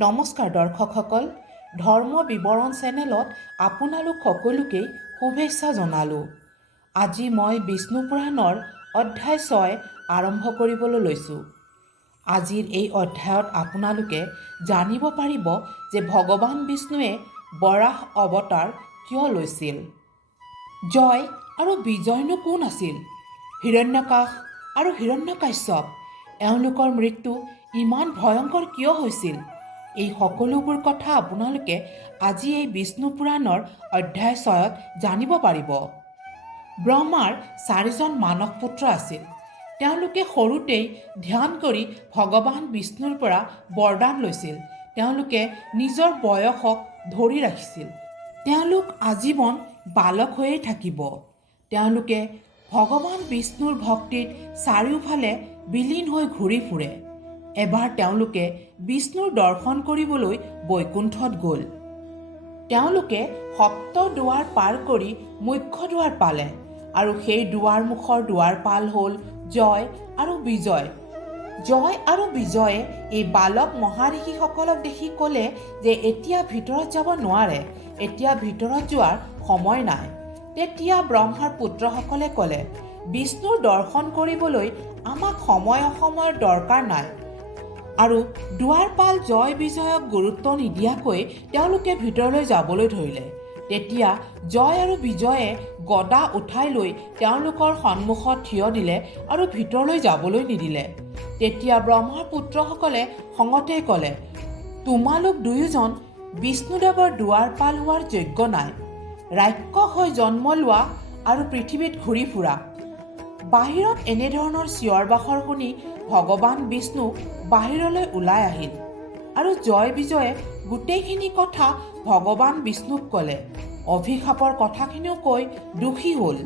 নমস্কাৰ দৰ্শকসকল, ধৰ্ম বিৱৰণ চেনেলত আপোনালোক সকলোকেই শুভেচ্ছা জনালোঁ। আজি মই বিষ্ণু পুৰাণৰ অধ্যায় 6 আৰম্ভ কৰিবলৈ লৈছোঁ। আজিৰ এই অধ্যায়ত আপোনালোকে জানিব পাৰিব যে ভগৱান বিষ্ণুৱে বৰাহ অৱতাৰ কিয় লৈছিল। জয় আৰু বিজয়নো কোন আছিল? হিৰণ্যকাশ আৰু হিৰণ্যকাশ্যপ, এওঁলোকৰ মৃত্যু ইমান ভয়ংকৰ কিয় হৈছিল? এই সকলোবোৰ কথা আপোনালোকে আজি এই বিষ্ণু পুৰাণৰ অধ্যায় 6ত জানিব পাৰিব। ব্ৰহ্মাৰ 4জন মানস পুত্ৰ আছিল। তেওঁলোকে সৰুতেই ধ্যান কৰি ভগৱান বিষ্ণুৰ পৰা বৰদান লৈছিল। তেওঁলোকে নিজৰ বয়সক ধৰি ৰাখিছিল। তেওঁলোক আজীৱন বালক হৈয়ে থাকিব। তেওঁলোকে ভগৱান বিষ্ণুৰ ভক্তিত চাৰিওফালে বিলীন হৈ ঘূৰি ফুৰে। এবাৰ তেওঁলোকে বিষ্ণুৰ দৰ্শন কৰিবলৈ বৈকুণ্ঠত গ'ল। তেওঁলোকে সপ্ত দুৱাৰ পাৰ কৰি মুখ্য দুৱাৰ পালে আৰু সেই দুৱাৰমুখৰ দুৱাৰপাল হ'ল জয় আৰু বিজয়। জয় আৰু বিজয়ে এই বালক মহাঋষিসকলক দেখি ক'লে যে এতিয়া ভিতৰত যাব নোৱাৰে, এতিয়া ভিতৰত যোৱাৰ সময় নাই। তেতিয়া ব্ৰহ্মাৰ পুত্ৰসকলে ক'লে, বিষ্ণুৰ দৰ্শন কৰিবলৈ আমাক সময় অসময়ৰ দৰকাৰ নাই। আৰু দুৱাৰপাল জয় বিজয়ক গুৰুত্ব নিদিয়াকৈ তেওঁলোকে ভিতৰলৈ যাবলৈ ধৰিলে। তেতিয়া জয় আৰু বিজয়ে গদা উঠাই লৈ তেওঁলোকৰ সন্মুখত থিয় দিলে আৰু ভিতৰলৈ যাবলৈ নিদিলে। তেতিয়া ব্ৰহ্মাৰ পুত্ৰসকলে খঙতে ক'লে, তোমালোক দুয়োজন বিষ্ণুদেৱৰ দুৱাৰপাল হোৱাৰ যোগ্য নাই। ৰাক্ষস হৈ জন্ম লোৱা আৰু পৃথিৱীত ঘূৰি ফুৰা। বাহিৰত এনেধৰণৰ চিঞৰ বাখৰ শুনি ভগৱান বিষ্ণু বাহিৰলৈ ওলাই আহিল আৰু জয় বিজয়ে গোটেইখিনি কথা ভগৱান বিষ্ণুক ক'লে। অভিশাপৰ কথাখিনিও কৈ দুখী হ'ল।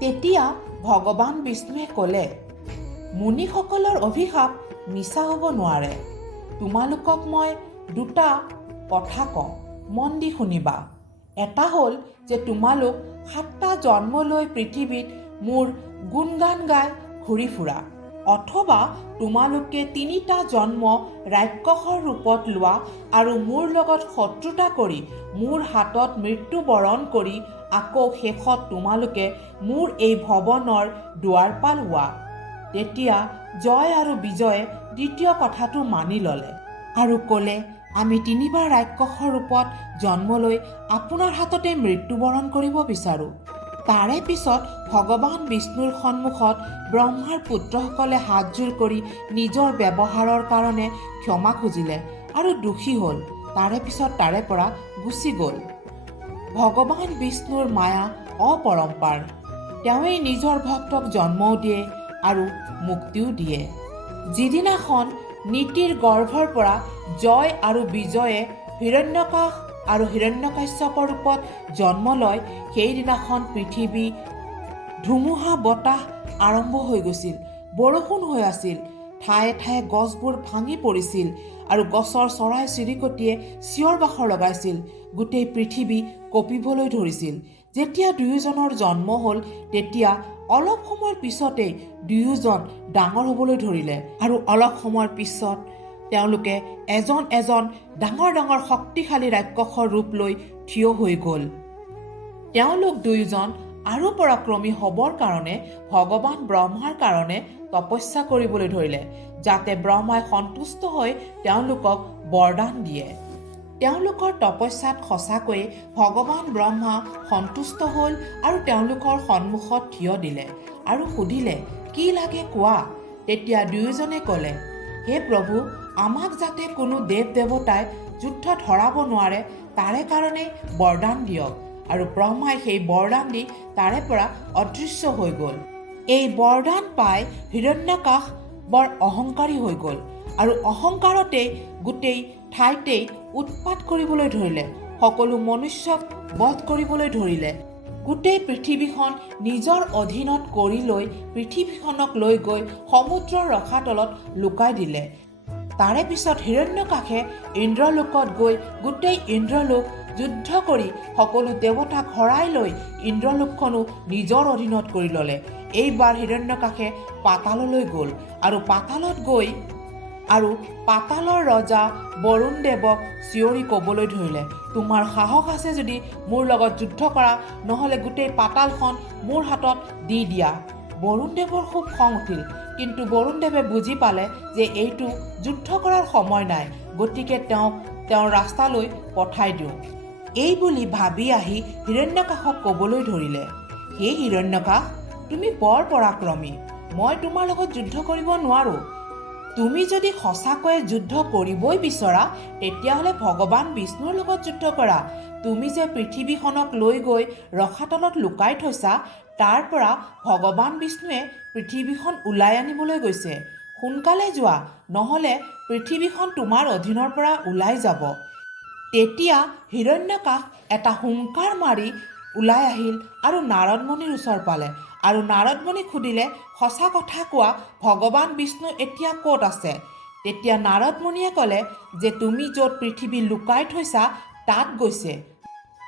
তেতিয়া ভগৱান বিষ্ণুৱে ক'লে, মুনিসকলৰ অভিশাপ মিছা হ'ব নোৱাৰে। তোমালোকক মই দুটা কথা কওঁ, মন দি শুনিবা। এটা হ'ল যে তোমালোক 7টা জন্ম লৈ পৃথিৱীত মোৰ গুণগান গাই ঘূৰি ফুৰা, অথবা তোমালোকে 3টা জন্ম ৰাক্ষসৰ ৰূপত লোৱা আৰু মোৰ লগত শত্ৰুতা কৰি মোৰ হাতত মৃত্যুবৰণ কৰি আকৌ শেষত তোমালোকে মোৰ এই ভৱনৰ দুৱাৰপাল হোৱা। তেতিয়া জয় আৰু বিজয়ে দ্বিতীয় কথাটো মানি ল'লে আৰু ক'লে, আমি 3বাৰ ৰাক্ষসৰ ৰূপত জন্ম লৈ আপোনাৰ হাততে মৃত্যুবৰণ কৰিব বিচাৰোঁ। তাৰে পিছত ভগৱান বিষ্ণুৰ সন্মুখত ব্ৰহ্মাৰ পুত্ৰসকলে হাতযোৰ কৰি নিজৰ ব্যৱহাৰৰ কাৰণে ক্ষমা খুজিলে আৰু দুখী হ'ল। তাৰে পিছত তাৰে পৰা গুচি গ'ল। ভগৱান বিষ্ণুৰ মায়া অপৰম্পাৰ। তেওঁৱেই নিজৰ ভক্তক জন্মও দিয়ে আৰু মুক্তিও দিয়ে। যিদিনাখন নীতিৰ গৰ্ভৰ পৰা জয় আৰু বিজয়ে হিৰণ্যকাশ আৰু হিৰণ্যকাশ্যপৰ ৰূপত জন্ম লয়, সেইদিনাখন পৃথিৱী ধুমুহা বতাহ আৰম্ভ হৈ গৈছিল। বৰষুণ হৈ আছিল। ঠায়ে ঠায়ে গছবোৰ ভাঙি পৰিছিল আৰু গছৰ চৰাই চিৰিকটিয়ে চিঞৰ বাখৰ লগাইছিল। গোটেই পৃথিৱী কঁপিবলৈ ধৰিছিল। যেতিয়া দুয়োজনৰ জন্ম হ'ল, তেতিয়া অলপ সময়ৰ পিছতেই দুয়োজন ডাঙৰ হ'বলৈ ধৰিলে আৰু অলপ সময়ৰ পিছত তেওঁলোকে এজন এজন ডাঙৰ ডাঙৰ শক্তিশালী ৰাক্ষসৰ ৰূপ লৈ থিয় হৈ গ'ল। তেওঁলোক দুয়োজন আৰু পৰাক্ৰমী হ'বৰ কাৰণে ভগৱান ব্ৰহ্মাৰ কাৰণে তপস্যা কৰিবলৈ ধৰিলে, যাতে ব্ৰহ্মাই সন্তুষ্ট হৈ তেওঁলোকক বৰদান দিয়ে। তেওঁলোকৰ তপস্যাত সঁচাকৈয়ে ভগৱান ব্ৰহ্মা সন্তুষ্ট হ'ল আৰু তেওঁলোকৰ সন্মুখত থিয় দিলে আৰু সুধিলে, কি লাগে কোৱা। তেতিয়া দুয়োজনে ক'লে, হে প্ৰভু, আমাক যাতে কোনো দেৱ দেৱতাই যুদ্ধত হৰাব নোৱাৰে তাৰে কাৰণে বৰদান দিয়ক। আৰু ব্ৰহ্মাই সেই বৰদান দি তাৰে পৰা অদৃশ্য হৈ গ'ল। এই বৰদান পাই হিৰণ্যকাশ বৰ অহংকাৰী হৈ গ'ল আৰু অহংকাৰতেই গোটেই ঠাইতেই উৎপাত কৰিবলৈ ধৰিলে। সকলো মনুষ্যক বধ কৰিবলৈ ধৰিলে। গোটেই পৃথিৱীখন নিজৰ অধীনত কৰি লৈ পৃথিৱীখনক লৈ গৈ সমুদ্ৰৰ ৰসাতলত লুকাই দিলে। তাৰে পিছত হিৰণ্যকাশে ইন্দ্ৰলোকত গৈ গোটেই ইন্দ্ৰলোক যুদ্ধ কৰি সকলো দেৱতাক হৰাই লৈ ইন্দ্ৰলোকখনো নিজৰ অধীনত কৰি ল'লে। এইবাৰ হিৰণ্যকাশে পাতাললৈ গ'ল আৰু পাতালত গৈ আৰু পাতালৰ ৰজা বৰুণ দেৱক চিঞৰি ক'বলৈ ধৰিলে, তোমাৰ সাহস আছে যদি মোৰ লগত যুদ্ধ কৰা, নহ'লে গোটেই পাতালখন মোৰ হাতত দি দিয়া। বৰুণ দেৱৰ খুব খং উঠিল, কিন্তু বৰুণ দেৱে বুজি পালে যে এইটো যুদ্ধ কৰাৰ সময় নাই, গতিকে তেওঁক তেওঁৰ ৰাস্তালৈ পঠাই দিওঁ। এই বুলি ভাবি আহি হিৰণ্যকাশক ক'বলৈ ধৰিলে, হে হিৰণ্যকাশ, তুমি বৰ পৰাক্ৰমী, মই তোমাৰ লগত যুদ্ধ কৰিব নোৱাৰোঁ। তুমি যদি সঁচাকৈয়ে যুদ্ধ কৰিবই বিচৰা, তেতিয়াহ'লে ভগৱান বিষ্ণুৰ লগত যুদ্ধ কৰা। তুমি যে পৃথিৱীখনক লৈ গৈ ৰসাতলত লুকাই থৈছা, তাৰ পৰা ভগৱান বিষ্ণুৱে পৃথিৱীখন ওলাই আনিবলৈ গৈছে। সোনকালে যোৱা, নহ'লে পৃথিৱীখন তোমাৰ অধীনৰ পৰা ওলাই যাব। তেতিয়া হিৰণ্যকাশ এটা হুংকাৰ মাৰি ওলাই আহিল আৰু নাৰদমুনিৰ ওচৰ পালে, আৰু নাৰদমুনিক সুধিলে, সঁচা কথা কোৱা, ভগৱান বিষ্ণু এতিয়া ক'ত আছে? তেতিয়া নাৰদমুনিয়ে ক'লে যে তুমি য'ত পৃথিৱী লুকাই থৈছা তাত গৈছে,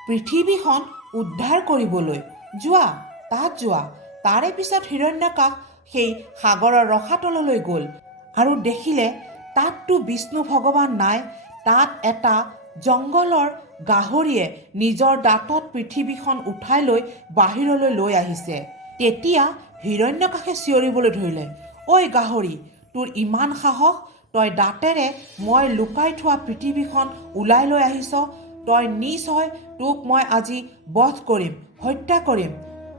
পৃথিৱীখন উদ্ধাৰ কৰিবলৈ। যোৱা, তাত যোৱা। তাৰে পিছত হিৰণ্যকাশ সেই সাগৰৰ ৰসাতললৈ গ'ল আৰু দেখিলে তাততো বিষ্ণু ভগৱান নাই, তাত এটা জংঘলৰ গাহৰিয়ে নিজৰ দাঁতত পৃথিৱীখন উঠাই লৈ বাহিৰলৈ লৈ আহিছে। তেতিয়া হিৰণ্যকাশে চিঞৰিবলৈ ধৰিলে, ঐ গাহৰি, তোৰ ইমান সাহস, তই দাঁতেৰে মই লুকাই থোৱা পৃথিৱীখন ওলাই লৈ আহিছ? তই নিশ্চয়, তোক মই আজি বধ কৰিম, হত্যা কৰিম।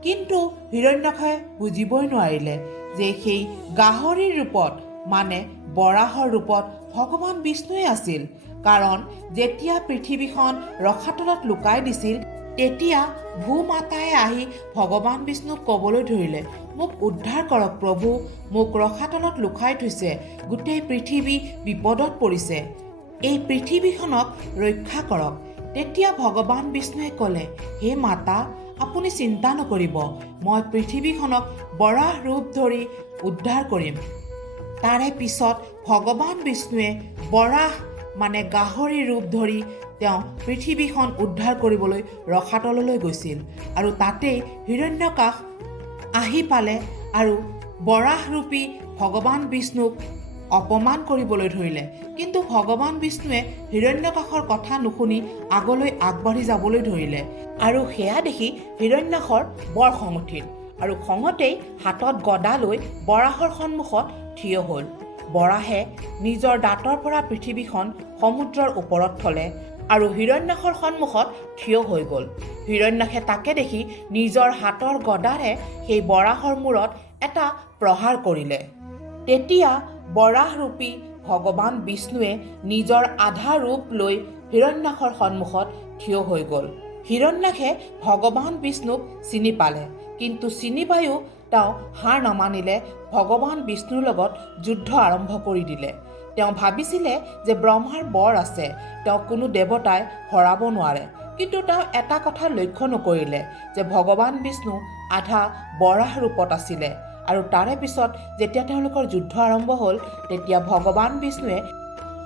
কিন্তু হিৰণ্যকাশে বুজিবই নোৱাৰিলে যে সেই গাহৰিৰ ৰূপত মানে বৰাহৰ ৰূপত ভগৱান বিষ্ণুৱে আছিল। কাৰণ যেতিয়া পৃথিৱীখন ৰসাতলত লুকাই দিছিল, তেতিয়া ভূমাতাই আহি ভগৱান বিষ্ণুক ক'বলৈ ধৰিলে, মোক উদ্ধাৰ কৰক প্ৰভু, মোক ৰসাতলত লুকাই থৈছে, গোটেই পৃথিৱী বিপদত পৰিছে, এই পৃথিৱীখনক ৰক্ষা কৰক। তেতিয়া ভগৱান বিষ্ণুৱে ক'লে, হে মাতা, আপুনি চিন্তা নকৰিব, মই পৃথিৱীখনক বৰাহ ৰূপ ধৰি উদ্ধাৰ কৰিম। তাৰে পিছত ভগৱান বিষ্ণুৱে বৰাহ মানে গাহৰি ৰূপ ধৰি তেওঁ পৃথিৱীখন উদ্ধাৰ কৰিবলৈ ৰসাতললৈ গৈছিল, আৰু তাতেই হিৰণ্যকাশ আহি পালে আৰু বৰাহৰূপী ভগৱান বিষ্ণুক অপমান কৰিবলৈ ধৰিলে। কিন্তু ভগৱান বিষ্ণুৱে হিৰণ্যকাশৰ কথা নুশুনি আগলৈ আগবাঢ়ি যাবলৈ ধৰিলে, আৰু সেয়া দেখি হিৰণ্যাক্ষৰ বৰ খং উঠিল, আৰু খঙতেই হাতত গদা লৈ বৰাহৰ সন্মুখত থিয় হ'ল। বৰাহে নিজৰ দাঁতৰ পৰা পৃথিৱীখন সমুদ্ৰৰ ওপৰত থলে আৰু হিৰণ্যাক্ষৰ সন্মুখত থিয় হৈ গ'ল। হিৰণ্যাক্ষে তাকে দেখি নিজৰ হাতৰ গদাৰে সেই বৰাহৰ মূৰত এটা প্ৰহাৰ কৰিলে। তেতিয়া বৰাহৰূপী ভগৱান বিষ্ণুৱে নিজৰ আধা ৰূপ লৈ হিৰণ্যাক্ষৰ সন্মুখত থিয় হৈ গ'ল। হিৰণ্যাক্ষে ভগৱান বিষ্ণুক চিনি পালে, কিন্তু চিনি পায়ো তেওঁ হাৰ নামানিলে, ভগৱান বিষ্ণুৰ লগত যুদ্ধ আৰম্ভ কৰি দিলে। তেওঁ ভাবিছিলে যে ব্ৰহ্মাৰ বৰ আছে, তেওঁক কোনো দেৱতাই হৰাব নোৱাৰে। কিন্তু তেওঁ এটা কথা লক্ষ্য নকৰিলে যে ভগৱান বিষ্ণু আধা বৰাহ ৰূপত আছিলে, আৰু তাৰে পিছত যেতিয়া তেওঁলোকৰ যুদ্ধ আৰম্ভ হ'ল, তেতিয়া ভগৱান বিষ্ণুৱে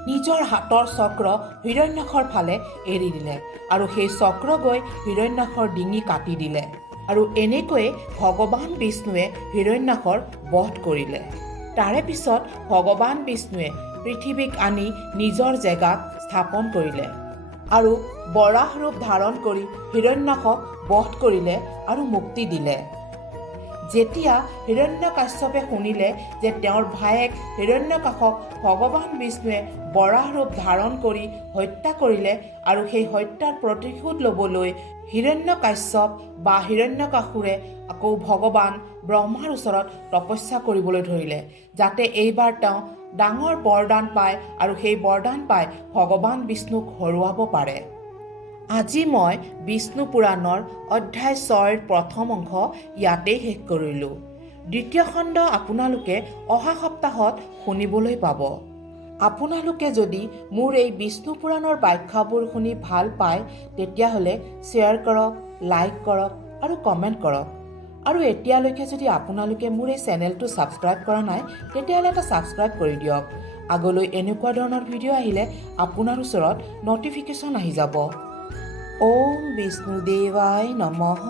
নিজৰ হাতৰ চক্ৰ হিৰণ্যাক্ষৰ ফালে এৰি দিলে, আৰু সেই চক্ৰ গৈ হিৰণ্যাক্ষৰ ডিঙি কাটি দিলে, আৰু এনেকৈয়ে ভগৱান বিষ্ণুৱে হিৰণ্যাক্ষৰ বধ কৰিলে। তাৰে পিছত ভগৱান বিষ্ণুৱে পৃথিৱীক আনি নিজৰ জেগাত স্থাপন কৰিলে, আৰু বৰাহ ৰূপ ধাৰণ কৰি হিৰণ্যাক্ষক বধ কৰিলে আৰু মুক্তি দিলে। যেতিয়া হিৰণ্যকাশ্যপে শুনিলে যে তেওঁৰ ভায়েক হিৰণ্যকাশক ভগৱান বিষ্ণুৱে বৰাহ ৰূপ ধাৰণ কৰি হত্যা কৰিলে, আৰু সেই হত্যাৰ প্ৰতিশোধ ল'বলৈ হিৰণ্যকাশ্যপ বা হিৰণ্যকাসুৰে আকৌ ভগৱান ব্ৰহ্মাৰ ওচৰত তপস্যা কৰিবলৈ ধৰিলে, যাতে এইবাৰ তেওঁ ডাঙৰ বৰদান পায় আৰু সেই বৰদান পাই ভগৱান বিষ্ণুক হৰুৱাব পাৰে। আজি মই বিষ্ণু পুৰাণৰ অধ্যায় 6ৰ প্ৰথম অংশ ইয়াতেই শেষ কৰিলোঁ। দ্বিতীয় খণ্ড আপোনালোকে অহা সপ্তাহত শুনিবলৈ পাব। আপোনালোকে যদি মোৰ এই বিষ্ণু পুৰাণৰ ব্যাখ্যাবোৰ শুনি ভাল পায়, তেতিয়াহ'লে শ্বেয়াৰ কৰক, লাইক কৰক আৰু কমেণ্ট কৰক। আৰু এতিয়ালৈকে যদি আপোনালোকে মোৰ এই চেনেলটো ছাবস্ক্ৰাইব কৰা নাই, তেতিয়াহ'লে এটা ছাবস্ক্ৰাইব কৰি দিয়ক। আগলৈ এনেকুৱা ধৰণৰ ভিডিঅ' আহিলে আপোনাৰ ওচৰত ন'টিফিকেশ্যন আহি যাব। ওম বিষ্ণুদেৱায় নমঃ।